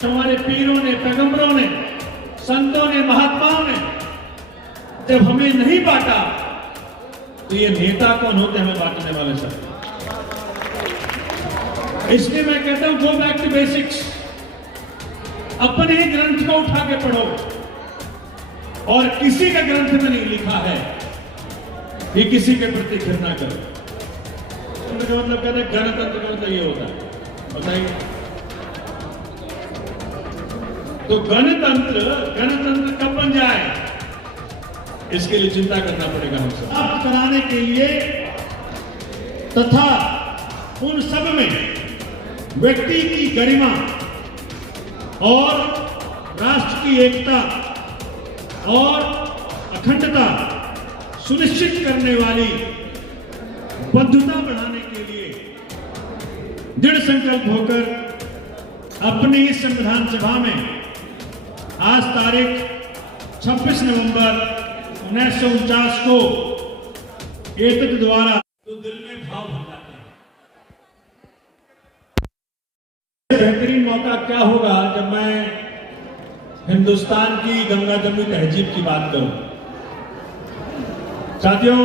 हमारे पीरों ने, पैगंबरों ने, संतों ने, महात्माओं ने जब हमें नहीं बांटा तो ये नेता कौन होते हैं हमें बांटने वाले सब। इसलिए मैं कहता हूं गो बैक टू बेसिक्स। अपने ही ग्रंथ को उठा के पढ़ो और किसी का ग्रंथ में नहीं लिखा है कि किसी के प्रति घृणा करो। मतलब कहते हैं गणतंत्र का मतलब ये होता है, बताइए। तो गणतंत्र कब बन जाए इसके लिए चिंता करना पड़ेगा हमसे। प्राप्त कराने के लिए तथा उन सब में व्यक्ति की गरिमा और राष्ट्र की एकता और अखंडता सुनिश्चित करने वाली बद्धता बढ़ाने के लिए दृढ़ संकल्प होकर अपनी इस संविधान सभा में आज तारीख 26 नवंबर 1949 को एतद द्वारा तो दिल में भाव भर जाते हैं। बेहतरीन मौका क्या होगा जब मैं हिंदुस्तान की गंगा जमुनी तहजीब की बात करूं। साथियों,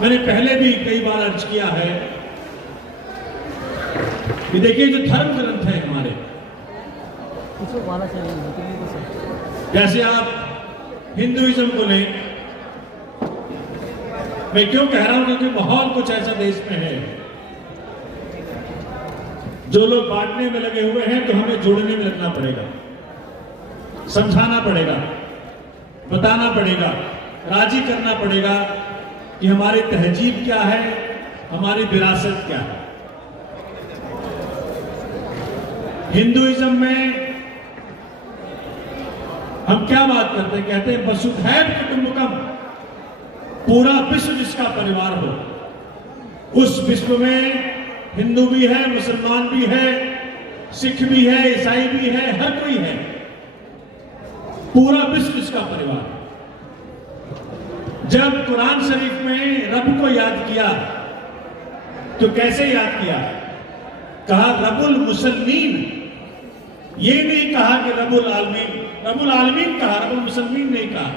मैंने पहले भी कई बार अर्ज किया है कि देखिए जो धर्म ग्रंथ है हमारे, जैसे आप हिंदुइज्म को लें, मैं क्यों कह रहा हूं क्योंकि माहौल कुछ ऐसा देश में है, जो लोग बांटने में लगे हुए हैं तो हमें जोड़ने में लगना पड़ेगा, समझाना पड़ेगा, बताना पड़ेगा, राजी करना पड़ेगा कि हमारी तहजीब क्या है, हमारी विरासत क्या है। हिंदुइज्म में हम क्या बात करते हैं, कहते हैं वसुधैव कुटुंबकम, पूरा विश्व जिसका परिवार हो। उस विश्व में हिंदू भी है, मुसलमान भी है, सिख भी है, ईसाई भी है, हर कोई है, पूरा विश्व जिसका परिवार। जब कुरान शरीफ में रब को याद किया तो कैसे याद किया? कहा रबुल मुसलमीन, ये नहीं कहा कि रबुल आलमीन। रबुल आलमीन कहा, रबुल मुसलमीन नहीं कहा।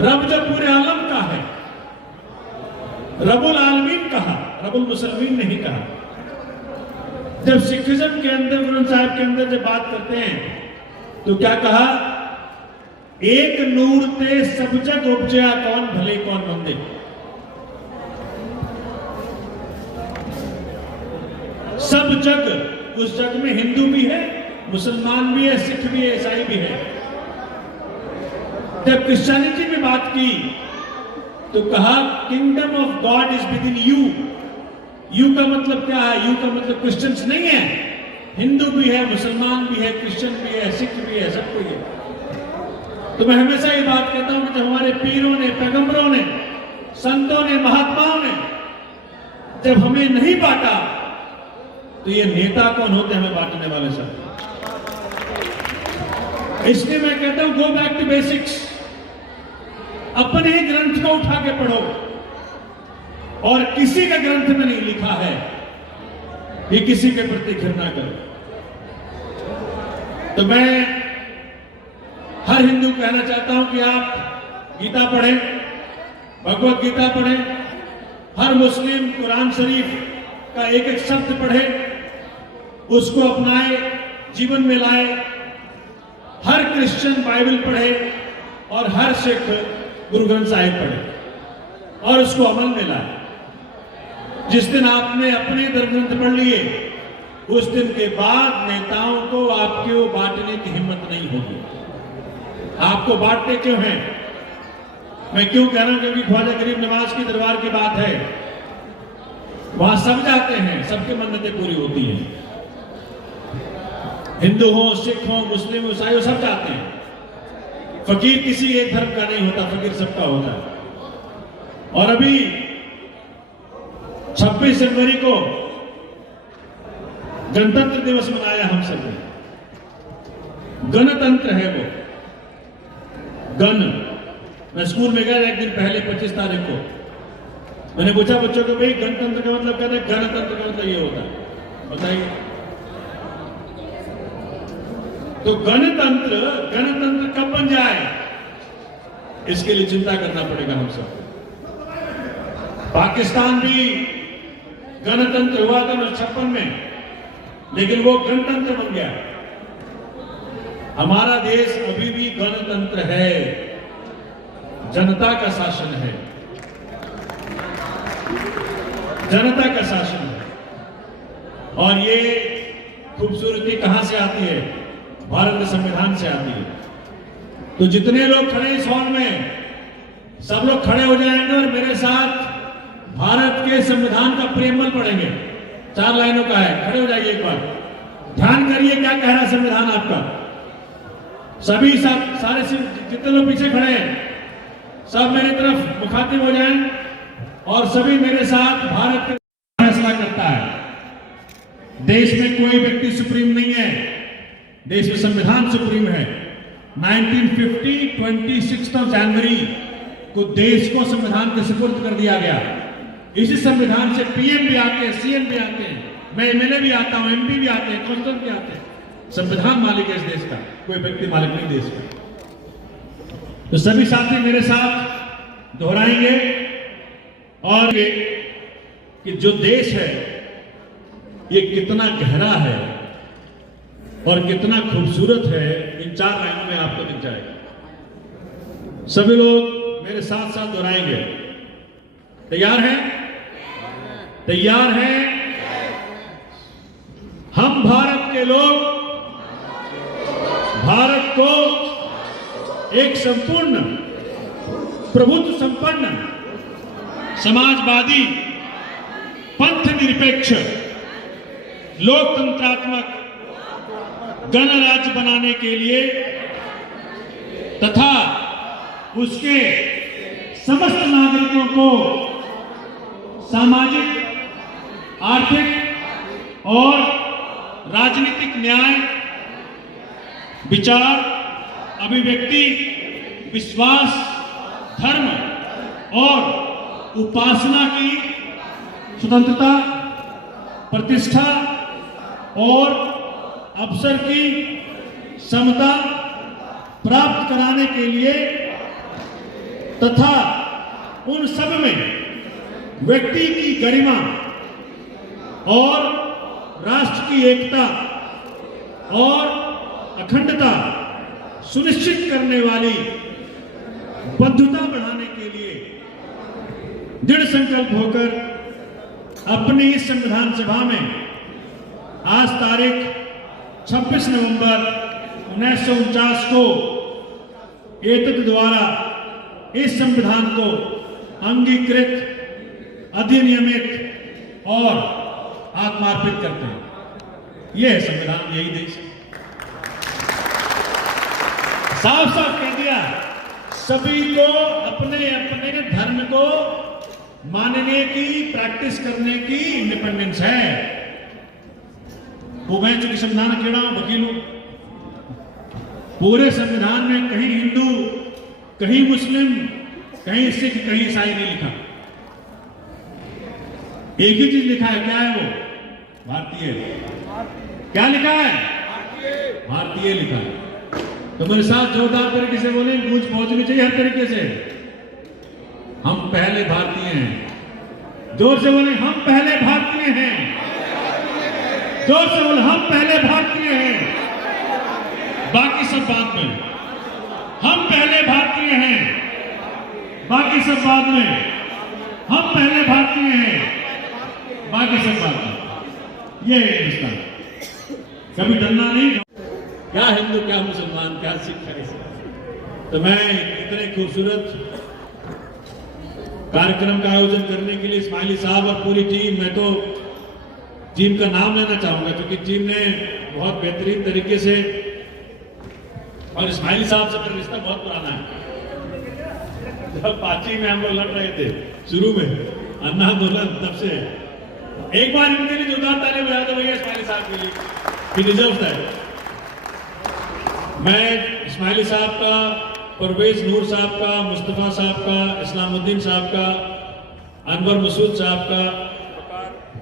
रब जब पूरे आलम का है, रबुल आलमीन कहा, रबुल मुसलमीन नहीं कहा। जब सिखिज्म के अंदर, गुरु साहब के अंदर जब बात करते हैं तो क्या कहा? एक नूर ते सब जग उपजया, कौन भले कौन मंदे। सब जग, उस जग में हिंदू भी है, मुसलमान भी है, सिख भी है, ईसाई भी है। जब क्रिश्चियनिटी में बात की तो कहा kingdom of God is with in you. You का मतलब क्या है? यू का मतलब क्रिश्चियंस नहीं है, हिंदू भी है, मुसलमान भी है, क्रिश्चियन भी है, सिख भी है, सब कोई है। तो मैं हमेशा ये बात कहता हूं कि जब हमारे पीरों ने, पैगंबरों ने, संतों ने, महात्माओं ने जब हमें नहीं बांटा तो ये नेता कौन होते हैं हमें बांटने वाले सब। इसलिए मैं कहता हूं गो बैक टू बेसिक्स। अपने ही ग्रंथ को उठा के पढ़ो और किसी का ग्रंथ में नहीं लिखा है कि किसी के प्रति घृणा करो। तो मैं हर हिंदू कहना चाहता हूं कि आप गीता पढ़ें, भगवत गीता पढ़ें, हर मुस्लिम कुरान शरीफ का एक एक शब्द पढ़े, उसको अपनाए, जीवन में लाए। हर क्रिश्चियन बाइबल पढ़े और हर सिख गुरु ग्रंथ साहिब पढ़े और उसको अमल में लाए। जिस दिन आपने अपने धर्मग्रंथ पढ़ लिए, उस दिन के बाद नेताओं को आपको बांटने की हिम्मत नहीं होगी। आपको बांटते क्यों हैं? मैं क्यों कह रहा हूं? क्योंकि ख्वाजा गरीब नवाज की दरबार की बात है, वहां सब जाते हैं, सबकी मन्नतें पूरी होती हैं। हिंदू हो, सिख हो, मुस्लिम हो, ईसाई हो, सब जाते हैं। फकीर किसी एक धर्म का नहीं होता, फकीर सबका होता है। और अभी 26 जनवरी को गणतंत्र दिवस मनाया हम सब ने। गणतंत्र है वो, गण। मैं स्कूल में गया एक दिन पहले 25 तारीख को, मैंने पूछा बच्चों को, भाई गणतंत्र का मतलब कहते हैं, गणतंत्र का मतलब ये होता है, बताइए। तो गणतंत्र गणतंत्र कब बन जाए, इसके लिए चिंता करना पड़ेगा हम सब। पाकिस्तान भी गणतंत्र हुआ था 1956 में, लेकिन वो गणतंत्र बन गया। हमारा देश अभी भी गणतंत्र है, जनता का शासन है, जनता का शासन है। और ये खूबसूरती कहां से आती है? भारत के संविधान से आती है। तो जितने लोग खड़े इस हॉल में, सब लोग खड़े हो जाएंगे और मेरे साथ भारत के संविधान का प्रेमल पढ़ेंगे। 4 लाइनों का है, खड़े हो जाइए एक बार, ध्यान करिए क्या कह रहा है संविधान आपका। सभी सब सारे जितने लोग पीछे खड़े हैं सब मेरी तरफ मुखातिब हो जाएं और सभी मेरे साथ भारत का फैसला करता है। देश में कोई व्यक्ति सुप्रीम नहीं है, देश में संविधान सुप्रीम है। 1950 26 जनवरी को देश को संविधान के सुपुर्द कर दिया गया। इसी संविधान से पीएम भी आते हैं, सीएम भी आते हैं, मैं एमएलए भी आता हूं, एमपी भी आते हैं, काउंसिलर भी आते हैं। संविधान मालिक है इस देश का, कोई व्यक्ति मालिक नहीं देश का। तो सभी साथी मेरे साथ दोहराएंगे और ये कि जो देश है ये कितना गहरा है और कितना खूबसूरत है, इन 4 लाइनों में आपको दिख जाएगा। सभी लोग मेरे साथ साथ दोहराएंगे। तैयार हैं? तैयार हैं? हम भारत के लोग भारत को एक संपूर्ण प्रभुत्व संपन्न समाजवादी पंथ निरपेक्ष लोकतंत्रात्मक गणराज्य बनाने के लिए तथा उसके समस्त नागरिकों को सामाजिक, आर्थिक और राजनीतिक न्याय, विचार, अभिव्यक्ति, विश्वास, धर्म और उपासना की स्वतंत्रता, प्रतिष्ठा और अवसर की समता प्राप्त कराने के लिए तथा उन सब में व्यक्ति की गरिमा और राष्ट्र की एकता और अखंडता सुनिश्चित करने वाली बद्धता बढ़ाने के लिए दृढ़ संकल्प होकर अपनी इस संविधान सभा में आज तारीख 26 नवंबर 1949 को एतद द्वारा इस संविधान को अंगीकृत, अधिनियमित और आत्मार्पित करते हैं। यह है संविधान, यही देश है। साफ साफ कह दिया, सभी को अपने अपने धर्म को मानने की, प्रैक्टिस करने की इंडिपेंडेंस है। वो मैं चूंकि संविधान अकेला हूं, वकील हूं, पूरे संविधान में कहीं हिंदू, कहीं मुस्लिम, कहीं सिख, कहीं ईसाई नहीं लिखा। एक ही चीज लिखा है, क्या है वो? भारतीय। क्या लिखा है? भारतीय लिखा है। तो मेरे साथ जोरदार तरीके से बोले, गूंज पहुंचनी चाहिए हर तरीके से। हम पहले भारतीय हैं। जोर से बोले, हम पहले भारतीय हैं। जोर से बोले, हम पहले भारतीय हैं, बाकी सब बाद में। हम पहले भारतीय हैं, बाकी सब बाद में। हम पहले भारतीय हैं, बाकी सब बाद में। ये है हिंदुस्तान, कभी डरना नहीं। क्या हिंदू, क्या मुसलमान, क्या सिख, क्या ईसाई। तो मैं इतने खूबसूरत कार्यक्रम का आयोजन करने के लिए इस्माइली साहब और पूरी टीम, मैं तो टीम का नाम लेना चाहूंगा क्योंकि टीम ने बहुत बेहतरीन तरीके से, और इस्माइली साहब से मेरा रिश्ता बहुत पुराना है। जब पाची में हम लोग लड़ रहे थे शुरू में, अन्ना आंदोलन, तब से एक बार इनके लिए जोरदार ताली बजा दो भैया इस्माइली साहब के लिए, ही डिजर्व्स दैट। मैं इस्माइली साहब का, परवेज नूर साहब का, मुस्तफा साहब का, इस्लामुद्दीन साहब का, अनवर मसूद साहब का,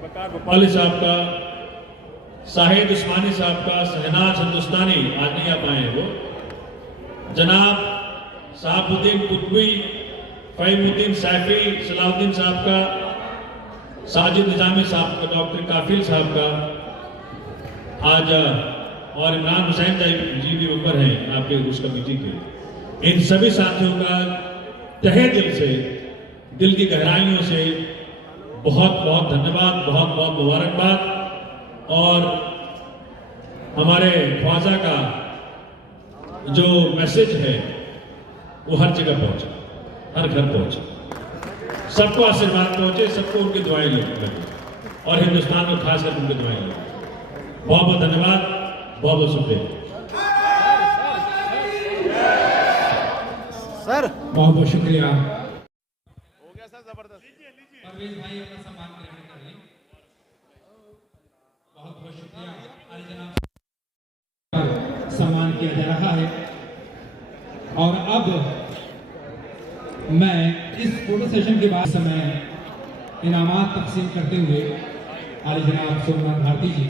बकार गोपाली साहब का शाहिद उस्मानी साहब का, शहनाज हिंदुस्तानी आज नहीं आ पाए हैं वो, जनाब साहबुद्दीन कुतबी, फ़हीमुद्दीन सैफी, सलाउद्दीन साहब का, साजिद निजामी साहब का, डॉक्टर काफिल साहब का आज, और इमरान हुसैन जी भी मेंबर हैं आपके उस कमेटी के। इन सभी साथियों का तहे दिल से, दिल की गहराइयों से बहुत बहुत धन्यवाद, बहुत बहुत मुबारकबाद। और हमारे ख्वाजा का जो मैसेज है वो हर जगह पहुंचा, हर घर पहुंचा, सबको आशीर्वाद पहुंचे, सबको उनकी दुआएं लगे और हिंदुस्तान को खासकर उनकी दुआएं लगे। बहुत बहुत धन्यवाद, बहुत बहुत शुक्रिया सर। बहुत बहुत शुक्रिया। हो गया सर, जबरदस्त। परवेज भाई अपना सम्मान ग्रहण कर लें। बहुत बहुत शुक्रिया। अली जनाब सम्मान किया जा रहा है। और अब मैं इस फोटो सेशन के बाद समय इनामात तकसीम करते हुए अली जनाब सोमनाथ भारती जी